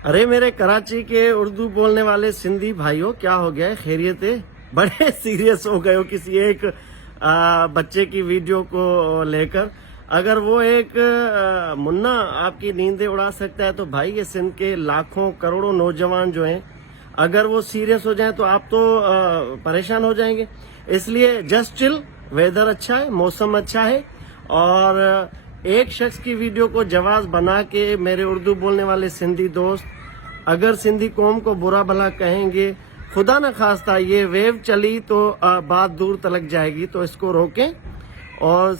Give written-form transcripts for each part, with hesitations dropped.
अरे मेरे कराची के उर्दू बोलने वाले सिंधी भाइयों, क्या हो गया है? खैरियत है? बड़े सीरियस हो गए हो किसी एक बच्चे की वीडियो को लेकर। अगर वो एक मुन्ना आपकी नींदें उड़ा सकता है तो भाई ये सिंध के लाखों करोड़ों नौजवान जो हैं, अगर वो सीरियस हो जाएं तो आप तो परेशान हो जाएंगे। इसलिए जस्ट चिल, वेदर अच्छा है, मौसम अच्छा है, और एक शख्स की वीडियो को जवाब बना के मेरे उर्दू बोलने वाले सिंधी दोस्त अगर सिंधी कौम को बुरा भला कहेंगे, खुदा न खास्ता ये वेव चली तो बात दूर तलक जाएगी। तो इसको रोकें और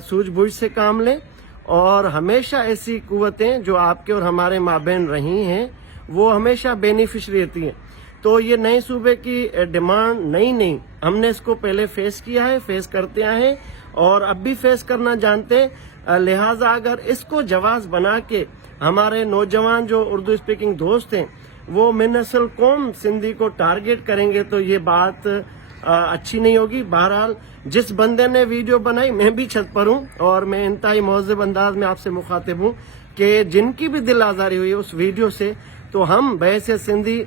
सूझबूझ से काम लें, और हमेशा ऐसी कुव्वतें जो आपके और हमारे माबेन रही हैं वो हमेशा बेनिफिशरी रहती हैं। तो ये नए सूबे की डिमांड नई नहीं, हमने इसको पहले फेस किया है, फेस करते आए हैं और अब भी फेस करना जानते हैं। लिहाजा अगर इसको जवाब बना के हमारे नौजवान जो उर्दू स्पीकिंग दोस्त हैं वो मिनसल कौम सिंधी को टारगेट करेंगे तो ये बात अच्छी नहीं होगी। बहरहाल जिस बंदे ने वीडियो बनाई, मैं भी छत पर हूँ और मैं इंतहाई महज़ब अंदाज में आपसे मुखातिब हूँ कि जिनकी भी दिल आज़ारी हुई उस वीडियो से, तो हम बहस सिंधी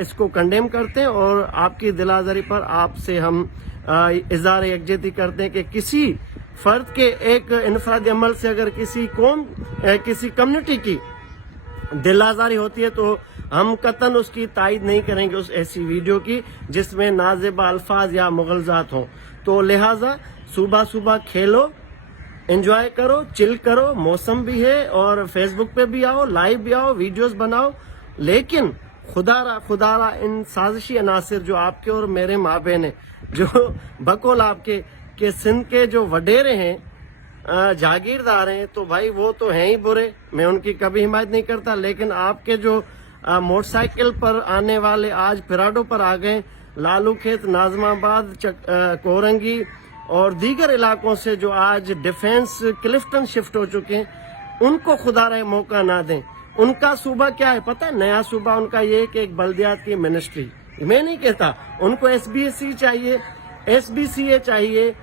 इसको कंडेम करते हैं और आपकी दिल आज़ारी पर आपसे हम इज़हार यकजहती करते हैं कि किसी फर्द के एक इनफरादी अमल से अगर किसी कौम किसी कम्युनिटी की दिल आज़ारी होती है तो हम कतन उसकी तायद नहीं करेंगे उस ऐसी वीडियो की जिसमें नाज़ेबा अल्फाज या मुग़लज़ात हों। तो लिहाजा सुबह सुबह खेलो, एंजॉय करो, चिल करो, मौसम भी है, और फेसबुक पे भी आओ, लाइव भी आओ, वीडियोस बनाओ, लेकिन खुदारा इन साजिशी अनासिर जो आपके और मेरे माबेन है, जो बकौल आपके कि सिंध के जो वडेरे हैं, जागीरदार हैं, तो भाई वो तो हैं ही बुरे, मैं उनकी कभी हिमायत नहीं करता। लेकिन आपके जो मोटरसाइकिल पर आने वाले आज पिराडो पर आ गए, लालू खेत, नाजमाबाद, कोरंगी और दीगर इलाकों से जो आज डिफेंस क्लिफ्टन शिफ्ट हो चुके हैं, उनको खुदा रहे मौका ना दें। उनका सूबा क्या है पता है? नया सूबा उनका ये कि एक बल्दियात की मिनिस्ट्री, मैं नहीं कहता उनको SBSC चाहिए, SBCA चाहिए,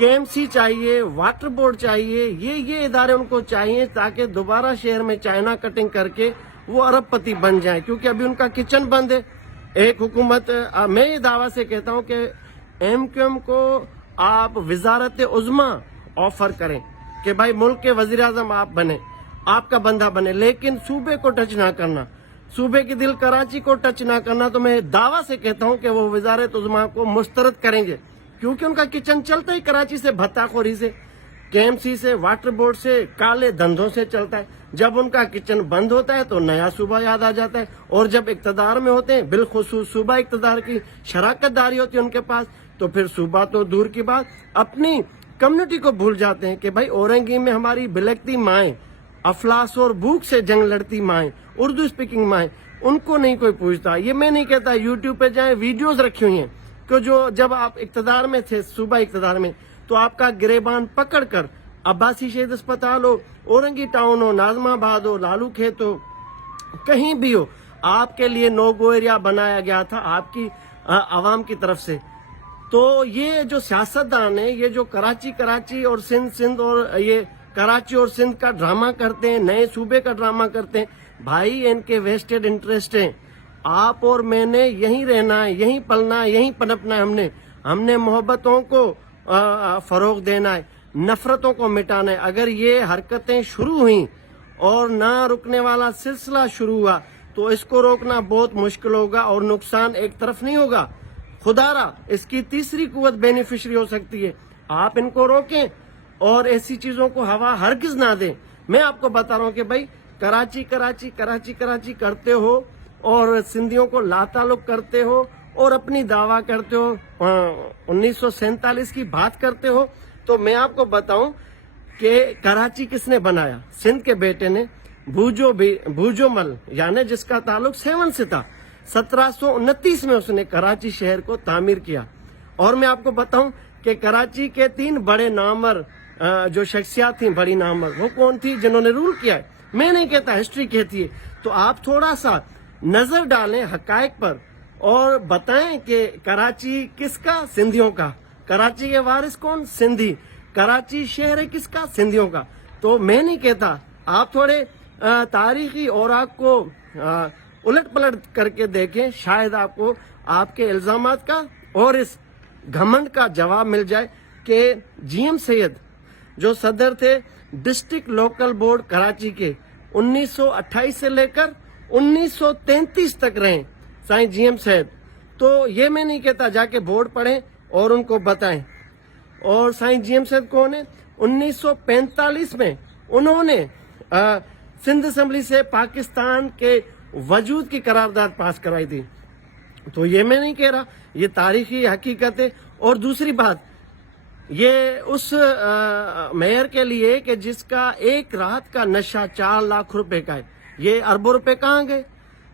KMC चाहिए, वाटर बोर्ड चाहिए, ये इदारे उनको चाहिए ताकि दोबारा शहर में चाइना कटिंग करके वो अरबपति बन जाए, क्योंकि अभी उनका किचन बंद है। एक हुकूमत, मैं ये दावा से कहता हूँ कि MQM को आप वजारत उज़्मा ऑफर करें कि भाई मुल्क के वजीर आजम आप बने, आपका बंदा बने, लेकिन सूबे को टच ना करना, सूबे की दिल कराची को टच ना करना। तो मैं दावा से कहता हूँ कि वो वजारत उज़्मा को मुस्तरद करेंगे, क्योंकि उनका किचन चलता ही कराची से भत्ताखोरी से, KMC से, वाटर बोर्ड से, काले धंधों से चलता है। जब उनका किचन बंद होता है तो नया सूबा याद आ जाता है, और जब इक्तदार में होते हैं, बिलखुसूस सूबा इक्तदार की शराकत दारी होती है उनके पास, तो फिर सूबा तो दूर की बात, अपनी कम्युनिटी को भूल जाते हैं कि भाई औरंगी में हमारी बिलखती माएँ, अफलास और भूख से जंग लड़ती माएँ, उर्दू स्पीकिंग माएँ, उनको नहीं कोई पूछता। ये मैं नहीं कहता, यूट्यूब पे जाए, वीडियोस रखी हुई हैं कि जो जब आप इक्तदार में थे, सूबा इक्तदार में, तो आपका गिरेबान पकड़ कर अब्बासी शहीद अस्पताल हो, औरंगी टाउन हो, नाजमाबाद हो, लालू खेत हो, कहीं भी हो, आपके लिए नो गो एरिया बनाया गया था आपकी आवाम की तरफ से। तो ये जो सियासतदान है, ये जो कराची और सिंध और ये कराची और सिंध का ड्रामा करते हैं, नए सूबे का ड्रामा करते हैं, भाई इनके वेस्टेड इंटरेस्ट हैं। आप और मैंने यहीं रहना है, यहीं पलना है, यहीं पनपना है। हमने मोहब्बतों को फरोग देना है, नफरतों को मिटाना है। अगर ये हरकतें शुरू हुई और ना रुकने वाला सिलसिला शुरू हुआ तो इसको रोकना बहुत मुश्किल होगा और नुकसान एक तरफ नहीं होगा, खुदारा इसकी तीसरी कुव्वत बेनिफिशरी हो सकती है। आप इनको रोकें और ऐसी चीजों को हवा हरगिज ना दें। मैं आपको बता रहा हूँ कि भाई कराची करते हो और सिंधियों को लाताल्लुक करते हो और अपनी दावा करते हो, 1947 की बात करते हो, तो मैं आपको बताऊं कि कराची किसने बनाया? सिंध के बेटे ने, भूजोमल, यानी जिसका ताल्लुक 7 से था। 1729 में उसने कराची शहर को तामीर किया। और मैं आपको बताऊं कि कराची के 3 बड़े नामवर जो शख्सियात थी, बड़ी नामवर, वो कौन थी जिन्होंने रूल किया है? मैं नहीं कहता, हिस्ट्री कहती है। तो आप थोड़ा सा नजर डालें हकायक पर और बताएं कि कराची किसका? सिंधियों का। कराची के वारिस कौन? सिंधी। कराची शहर है किसका? सिंधियों का। तो मैं नहीं कहता, आप थोड़े تاریخی اوراق کو الٹ پلٹ کر کے دیکھیں, شاید آپ کو آپ کے الزامات کا اور اس گھمنڈ کا جواب مل جائے کہ جی ایم سید جو صدر تھے ڈسٹرکٹ لوکل بورڈ کراچی کے 1928 سے لے کر 1933 تک رہے سائیں جی ایم سید. تو یہ میں نہیں کہتا, جا کے بورڈ پڑھیں اور ان کو بتائیں. اور سائیں جی ایم سید کون ہے؟ 1945 میں انہوں نے سندھ اسمبلی سے پاکستان کے وجود کی قرارداد پاس کرائی تھی. تو یہ میں نہیں کہہ رہا, یہ تاریخی حقیقت ہے. اور دوسری بات, یہ اس میئر کے لیے کہ جس کا ایک رات کا نشہ 4 لاکھ روپے کا ہے, یہ اربوں روپے کہاں گئے؟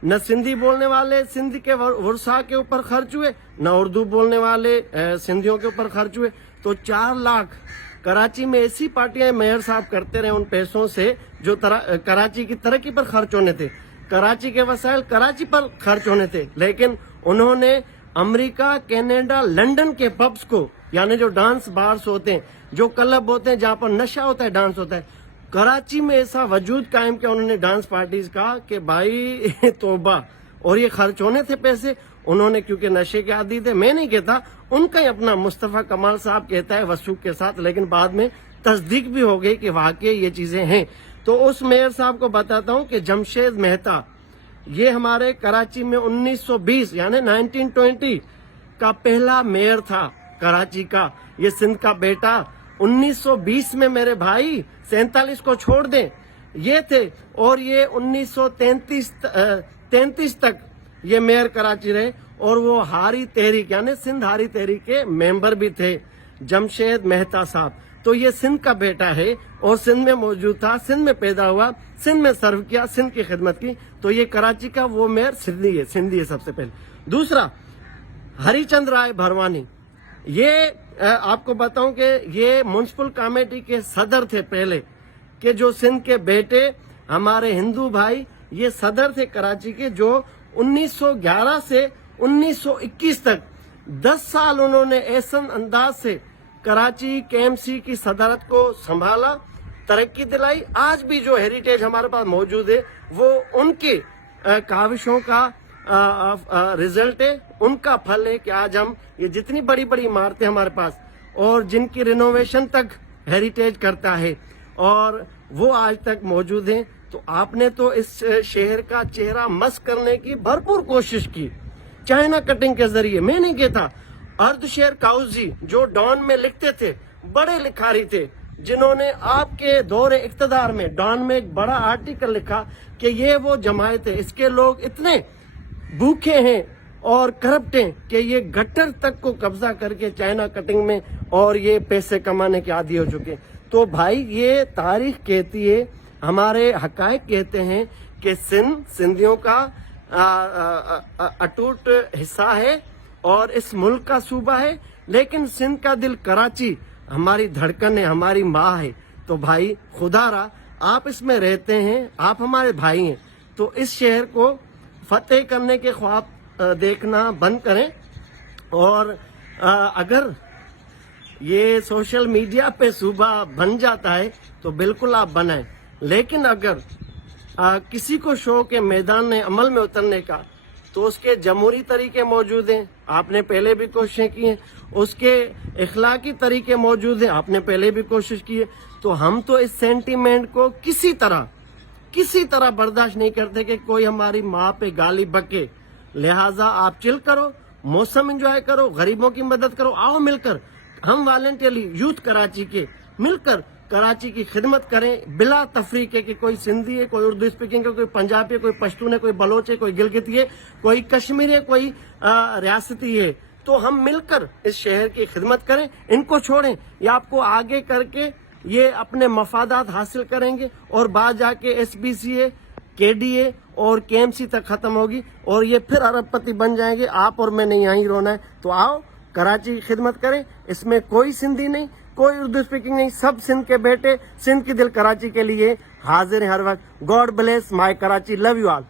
نہ سندھی بولنے والے سندھ کے ورثاء کے اوپر خرچ ہوئے, نہ اردو بولنے والے سندھیوں کے اوپر خرچ ہوئے. تو 4 لاکھ کراچی میں ایسی پارٹیاں میئر صاحب کرتے رہے ان پیسوں سے جو کراچی کی ترقی پر خرچ ہونے تھے, کراچی کے وسائل کراچی پر خرچ ہونے تھے. لیکن انہوں نے امریکہ, کینیڈا, لنڈن کے پبز کو, یعنی جو ڈانس بارز ہوتے ہیں, جو کلب ہوتے ہیں جہاں پر نشہ ہوتا ہے, ڈانس ہوتا ہے, کراچی میں ایسا وجود قائم کیا انہوں نے ڈانس پارٹیز کا کہ بھائی توبہ. اور یہ خرچ ہونے تھے پیسے, انہوں نے کیونکہ نشے کے عادی تھے. میں نہیں کہتا, ان کا ہی اپنا مصطفیٰ کمال صاحب کہتا ہے وثوق کے ساتھ, لیکن بعد میں تصدیق بھی ہو گئی کہ واقعی یہ چیزیں ہیں. تو اس میئر صاحب کو بتاتا ہوں کہ جمشید مہتا, یہ ہمارے کراچی میں 1920 یعنی 1920 کا پہلا میئر تھا کراچی کا. یہ سندھ کا بیٹا 1920 میں میرے بھائی 47 کو چھوڑ دیں یہ تھے, اور یہ 1933 تک یہ میئر کراچی رہے. اور وہ ہاری تحریک یعنی سندھ ہاری تحریک کے ممبر بھی تھے جمشید مہتا صاحب. تو یہ سندھ کا بیٹا ہے اور سندھ میں موجود تھا, سندھ میں پیدا ہوا, سندھ میں سرو کیا, سندھ کی خدمت کی. تو یہ کراچی کا وہ میئر سندھی ہے سب سے پہلے. دوسرا, ہری چند رائے بھروانی, یہ آپ کو بتاؤں کہ یہ میونسپل کمیٹی کے صدر تھے پہلے, کہ جو سندھ کے بیٹے ہمارے ہندو بھائی یہ صدر تھے کراچی کے, جو 1911 سے 1921 تک 10 سال انہوں نے ایسا انداز سے کراچی کے ایم سی کی صدارت کو سنبھالا, ترقی دلائی. آج بھی جو ہیریٹیج ہمارے پاس موجود ہے وہ ان کی کاوشوں کا رزلٹ ہے, ان کا پھل ہے کہ آج ہم یہ جتنی بڑی بڑی عمارتیں ہمارے پاس اور جن کی رینوویشن تک ہیریٹیج کرتا ہے اور وہ آج تک موجود ہیں. تو آپ نے تو اس شہر کا چہرہ مس کرنے کی بھرپور کوشش کی چائنا کٹنگ کے ذریعے. میں نہیں کہتا, ارد شیر کاؤز جی جو ڈان میں لکھتے تھے, بڑے لکھاری تھے, جنہوں نے آپ کے دور اقتدار میں ڈان میں ایک بڑا آرٹیکل لکھا کہ یہ وہ جماعت ہے, اس کے لوگ اتنے بھوکے ہیں اور کرپٹ ہیں کہ یہ گٹر تک کو قبضہ کر کے چائنا کٹنگ میں اور یہ پیسے کمانے کے عادی ہو چکے. تو بھائی یہ تاریخ کہتی ہے, ہمارے حقائق کہتے ہیں کہ سندھیوں کا اٹوٹ حصہ ہے اور اس ملک کا صوبہ ہے, لیکن سندھ کا دل کراچی ہماری دھڑکن ہے, ہماری ماں ہے. تو بھائی خدا را آپ اس میں رہتے ہیں, آپ ہمارے بھائی ہیں, تو اس شہر کو فتح کرنے کے خواب دیکھنا بند کریں. اور اگر یہ سوشل میڈیا پہ صوبہ بن جاتا ہے تو بالکل آپ بنائیں, لیکن اگر کسی کو شوق ہے میدان عمل میں اترنے کا تو اس کے جمہوری طریقے موجود ہیں, آپ نے پہلے بھی کوششیں کی ہیں, اس کے اخلاقی طریقے موجود ہیں, آپ نے پہلے بھی کوشش کی ہے. تو ہم تو اس سینٹیمنٹ کو کسی طرح برداشت نہیں کرتے کہ کوئی ہماری ماں پہ گالی بکے. لہٰذا آپ چل کرو, موسم انجوائے کرو, غریبوں کی مدد کرو. آؤ مل کر ہم والنٹیرلی یوتھ کراچی کے مل کر کراچی کی خدمت کریں بلا تفریق ہے کہ کوئی سندھی ہے, کوئی اردو اسپیکنگ ہے, کوئی پنجابی ہے, کوئی پشتون ہے, کوئی بلوچ ہے, کوئی گلگتی ہے, کوئی کشمیری ہے, کوئی ریاستی ہے. تو ہم مل کر اس شہر کی خدمت کریں, ان کو چھوڑیں. یہ آپ کو آگے کر کے یہ اپنے مفادات حاصل کریں گے اور بعد جا کے ایس بی سی اے, کے ڈی اے اور کے ایم سی تک ختم ہوگی اور یہ پھر ارب پتی بن جائیں گے. آپ اور میں نے یہاں ہی رونا ہے. تو آؤ کراچی کی خدمت کریں, اس میں کوئی سندھی نہیں, کوئی اردو اسپیکنگ نہیں, سب سندھ کے بیٹے, سندھ کی دل کراچی کے لیے حاضر ہیں ہر وقت. God bless my Karachi, love you all.